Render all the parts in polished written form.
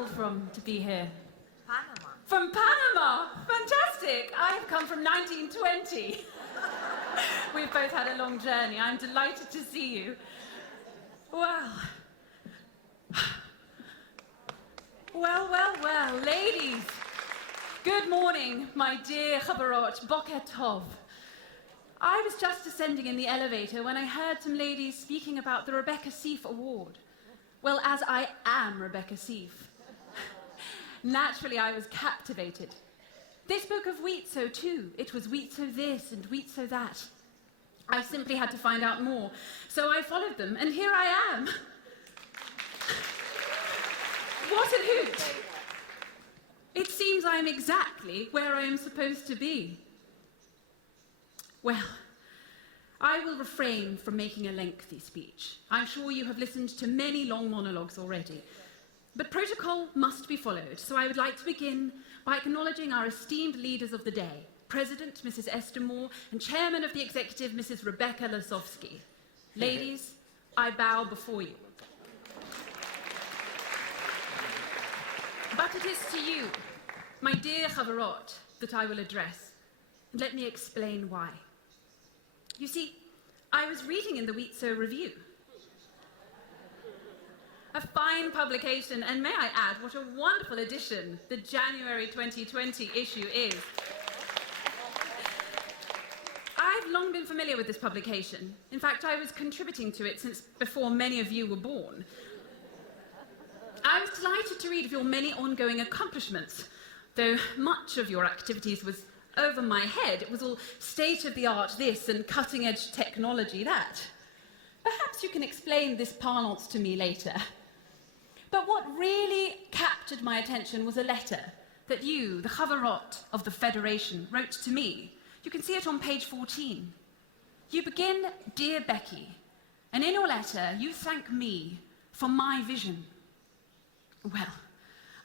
travelled from to be here? Panama. From Panama! Fantastic! I have come from 1920. We've both had a long journey. I'm delighted to see you. Well. Well, ladies. Good morning, my dear chaverot, boker tov. I was just descending in the elevator when I heard some ladies speaking about the Rebecca Sieff award. Well, as I am Rebecca Sieff. Naturally, I was captivated. They spoke of Wizo too. It was Wizo this and Wizo that. I simply had to find out more, so I followed them, and here I am. What a hoot! It seems I am exactly where I am supposed to be. Well, I will refrain from making a lengthy speech. I'm sure you have listened to many long monologues already. But protocol must be followed, so I would like to begin by acknowledging our esteemed leaders of the day, President Mrs. Esther Moore and Chairman of the Executive Mrs. Rebecca Sieff. Ladies, I bow before you. But it is to you, my dear chaverot, that I will address. And let me explain why. You see, I was reading in the Wizo Review. A fine publication, and may I add, what a wonderful edition the January 2020 issue is. I've long been familiar with this publication. In fact, I was contributing to it since before many of you were born. I was delighted to read of your many ongoing accomplishments, though much of your activities was over my head. It was all state-of-the-art this and cutting-edge technology that. Perhaps you can explain this parlance to me later. But what really captured my attention was a letter that you, the chaverot of the Federation, wrote to me. You can see it on page 14. You begin, "Dear Becky," and in your letter you thank me for my vision. Well,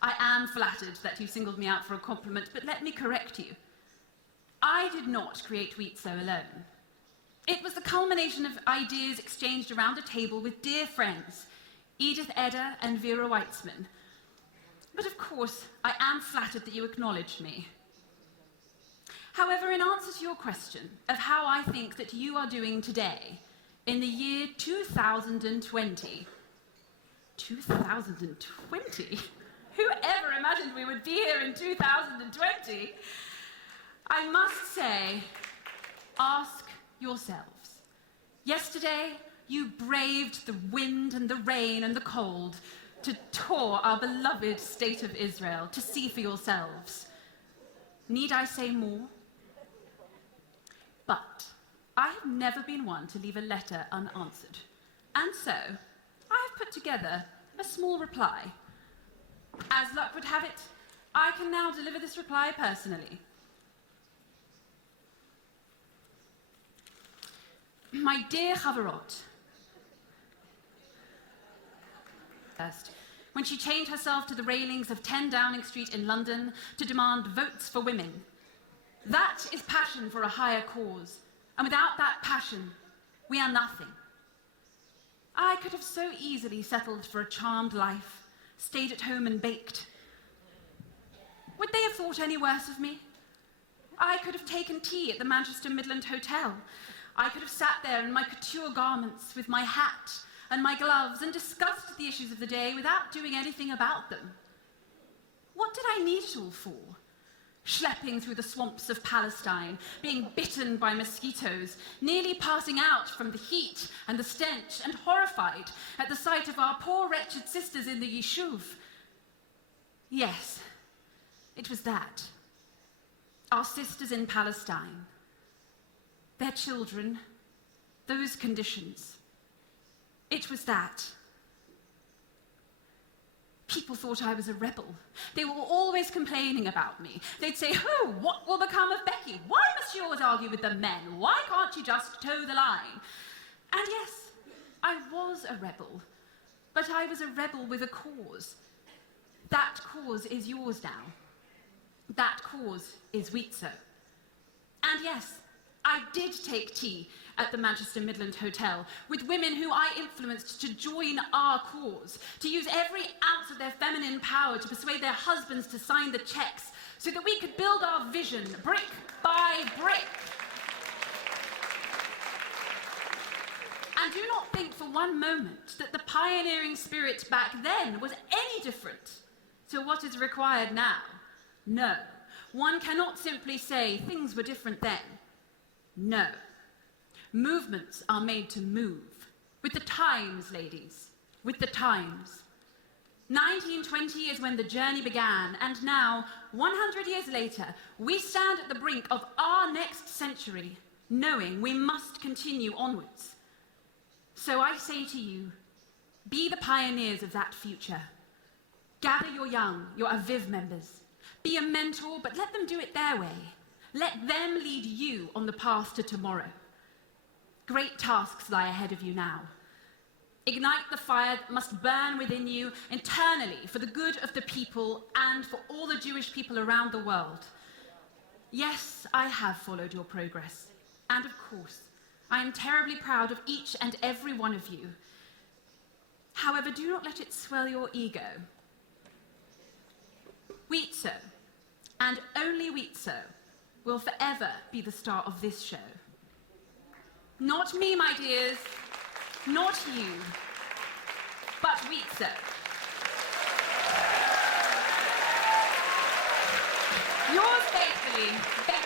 I am flattered that you singled me out for a compliment, but let me correct you. I did not create Wizo alone. It was the culmination of ideas exchanged around a table with dear friends, Edith Eder and Vera Weitzman. But of course, I am flattered that you acknowledged me. However, in answer to your question of how I think that you are doing today, in the year 2020, 2020? Who ever imagined we would be here in 2020? I must say, ask yourselves. Yesterday, you braved the wind and the rain and the cold to tour our beloved state of Israel, to see for yourselves. Need I say more? But I have never been one to leave a letter unanswered. And so, I have put together a small reply. As luck would have it, I can now deliver this reply personally. My dear chaverot, first, when she chained herself to the railings of 10 Downing Street in London to demand votes for women. That is passion for a higher cause, and without that passion, we are nothing. I could have so easily settled for a charmed life, stayed at home and baked. Would they have thought any worse of me? I could have taken tea at the Manchester Midland Hotel. I could have sat there in my couture garments with my hat and my gloves and discussed the issues of the day without doing anything about them. What did I need it all for? Schlepping through the swamps of Palestine, being bitten by mosquitoes, nearly passing out from the heat and the stench, and horrified at the sight of our poor wretched sisters in the Yishuv. Yes, it was that. Our sisters in Palestine. Their children, those conditions. It was that. People thought I was a rebel. They were always complaining about me. They'd say, "Oh, what will become of Becky? Why must you always argue with the men? Why can't you just toe the line?" And yes, I was a rebel, but I was a rebel with a cause. That cause is yours now. That cause is Wizo. And yes, I did take tea at the Manchester Midland Hotel with women who I influenced to join our cause, to use every ounce of their feminine power to persuade their husbands to sign the checks so that we could build our vision brick by brick. And do not think for one moment that the pioneering spirit back then was any different to what is required now. No, one cannot simply say things were different then. No. Movements are made to move. With the times, ladies, with the times. 1920 is when the journey began, and now, 100 years later, we stand at the brink of our next century, knowing we must continue onwards. So I say to you, be the pioneers of that future. Gather your young, your Aviv members. Be a mentor, but let them do it their way. Let them lead you on the path to tomorrow. Great tasks lie ahead of you now. Ignite the fire that must burn within you internally for the good of the people and for all the Jewish people around the world. Yes, I have followed your progress. And of course, I am terribly proud of each and every one of you. However, do not let it swell your ego. Wizo, and only Wizo, will forever be the star of this show. Not me, my dears, not you, but Wizo. Yours faithfully, Rebecca